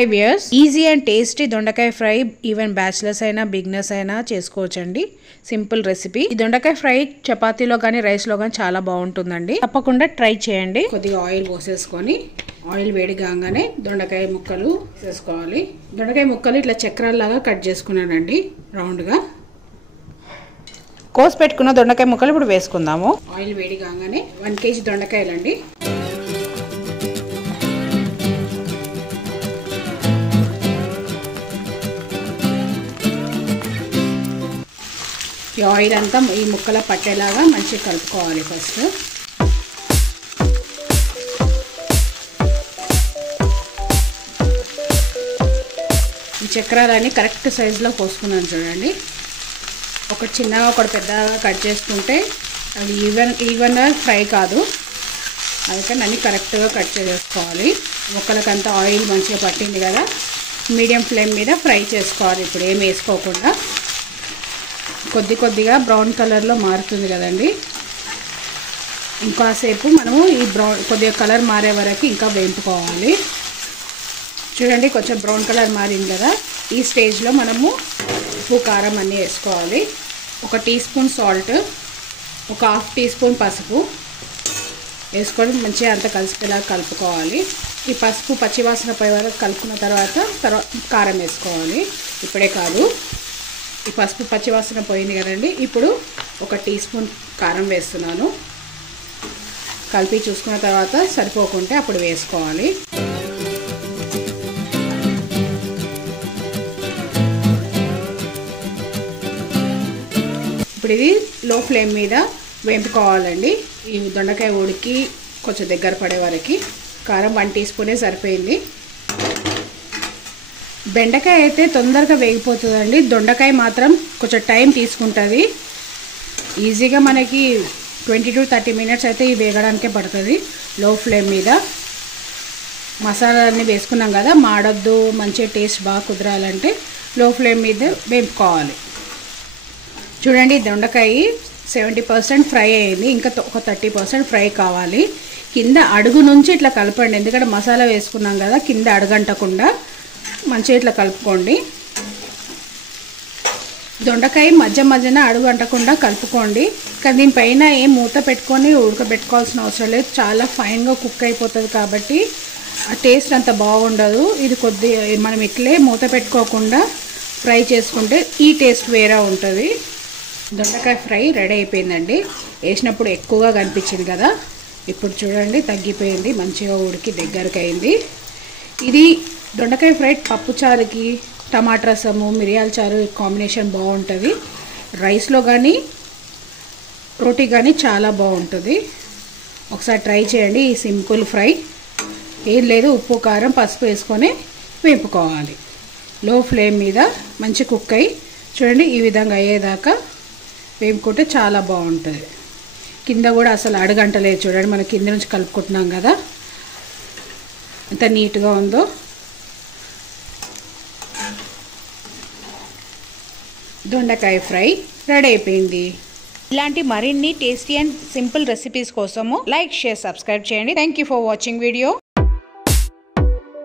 Hi viewers, easy and tasty దొండకాయ fry even bachelors అయినా beginners అయినా చేసుకోవచ్చండి. Simple recipe. ఈ దొండకాయ ఫ్రై చపాతీలో కానీ రైస్లో కానీ చాలా బాగుంటుందండి. తప్పకుండా ట్రై చేయండి. కొద్దిగా ఆయిల్ పోసేసుకొని ఆయిల్ వేడి కాగానే దొండకాయ ముక్కలు వేసుకోవాలి. దొండకాయ ముక్కలు ఇట్లా చక్రాల్లాగా కట్ చేసుకున్నానండి రౌండ్గా. కోసి పెట్టుకున్న దొండకాయ ముక్కలు ఇప్పుడు వేసుకుందాము. ఆయిల్ వేడి కాగానే 1 kg దొండకాయలండి. ఈ ఆయిల్ అంతా ఈ ముక్కల పట్టేలాగా మంచిగా కలుపుకోవాలి. ఫస్ట్ ఈ చక్రాలన్నీ కరెక్ట్ సైజులో పోసుకున్నాను చూడండి. ఒకటి చిన్నగా ఒకటి పెద్దగా కట్ చేసుకుంటే అది ఈవెన్గా ఫ్రై కాదు. అందుకని అన్నీ కరెక్ట్గా కట్ చేసుకోవాలి. ముక్కలకంతా ఆయిల్ మంచిగా పట్టింది కదా, మీడియం ఫ్లేమ్ మీద ఫ్రై చేసుకోవాలి. ఇప్పుడు ఏం వేసుకోకుండా కొద్దిగా బ్రౌన్ కలర్లో మారుతుంది కదండి. ఇంకాసేపు మనము ఈ కొద్దిగా కలర్ మారే వరకు ఇంకా వేపుకోవాలి. చూడండి, కొంచెం బ్రౌన్ కలర్ మారింది కదా. ఈ స్టేజ్లో మనము ఉప్పు కారం అన్నీ వేసుకోవాలి. 1 teaspoon salt, 1/2 teaspoon పసుపు వేసుకొని మంచిగా అంతా కలిసిపోయేలా కలుపుకోవాలి. ఈ పసుపు పచ్చివాసన పోయే వరకు కలుపుకున్న తర్వాత కారం వేసుకోవాలి. ఇప్పుడే కాదు, ఈ పసుపు పచ్చివాసన పోయింది కదండి. ఇప్పుడు 1 టీ స్పూన్ కారం వేస్తున్నాను. కలిపి చూసుకున్న తర్వాత సరిపోకుంటే అప్పుడు వేసుకోవాలి. ఇప్పుడు ఇది లో ఫ్లేమ్ మీద వేపుకోవాలండి. ఈ దొండకాయ ఉడికి కొంచెం దగ్గర పడే వరకు. కారం 1 టీ స్పూనే సరిపోయింది. బెండకాయ అయితే తొందరగా వేగిపోతుందండి. దొండకాయ మాత్రం కొంచెం టైం తీసుకుంటుంది. ఈజీగా మనకి 20 to 30 minutes అయితే ఈ వేగడానికే పడుతుంది. లో ఫ్లేమ్ మీద మసాలాలన్నీ వేసుకున్నాం కదా, మాడొద్దు, మంచి టేస్ట్ బాగా కుదరాలంటే లో ఫ్లేమ్ మీద వేపుకోవాలి. చూడండి, దొండకాయ 70% ఫ్రై అయ్యింది. ఇంకా ఒక 30% ఫ్రై కావాలి. కింద అడుగు నుంచి ఇట్లా కలపండి, ఎందుకంటే మసాలా వేసుకున్నాం కదా. కింద అడుగంటకుండా మంచిగా ఇట్లా కలుపుకోండి. దొండకాయ మధ్యన అడుగు అంటకుండా కలుపుకోండి. కానీ దీనిపైన ఏం మూత పెట్టుకొని ఉడకబెట్టుకోవాల్సిన అవసరం లేదు. చాలా ఫైన్గా కుక్ అయిపోతుంది కాబట్టి ఆ టేస్ట్ అంత బాగుండదు. ఇది కొద్దిగా మనం ఇట్లే మూత పెట్టుకోకుండా ఫ్రై చేసుకుంటే ఈ టేస్ట్ వేరే ఉంటుంది. దొండకాయ ఫ్రై రెడీ అయిపోయిందండి. వేసినప్పుడు ఎక్కువగా కనిపించింది కదా, ఇప్పుడు చూడండి తగ్గిపోయింది, మంచిగా ఉడికి దగ్గరకు అయింది. ఇది దొండకాయ ఫ్రై పప్పుచారుకి, టమాటా రసము, మిరియాల చారు కాంబినేషన్ బాగుంటుంది. రైస్లో కానీ రోటీ కానీ చాలా బాగుంటుంది. ఒకసారి ట్రై చేయండి. ఈ సింపుల్ ఫ్రై ఏం లేదు, ఉప్పు కారం పసుపు వేసుకొని వేపుకోవాలి. లో ఫ్లేమ్ మీద మంచి కుక్ అయ్యి చూడండి ఈ విధంగా అయ్యేదాకా వేపుకుంటే చాలా బాగుంటుంది. కింద కూడా అసలు అడుగంటలేదు. చూడండి, మనం కింద నుంచి కలుపుకుంటున్నాం కదా, ఎంత నీట్గా ఉందో. దొండకాయ ఫ్రై రెడీ అయిపోయింది. ఇలాంటి మరిన్ని టేస్టీ అండ్ సింపుల్ రెసిపీస్ కోసము లైక్, షేర్, సబ్స్క్రైబ్ చేయండి. Thank you for watching video.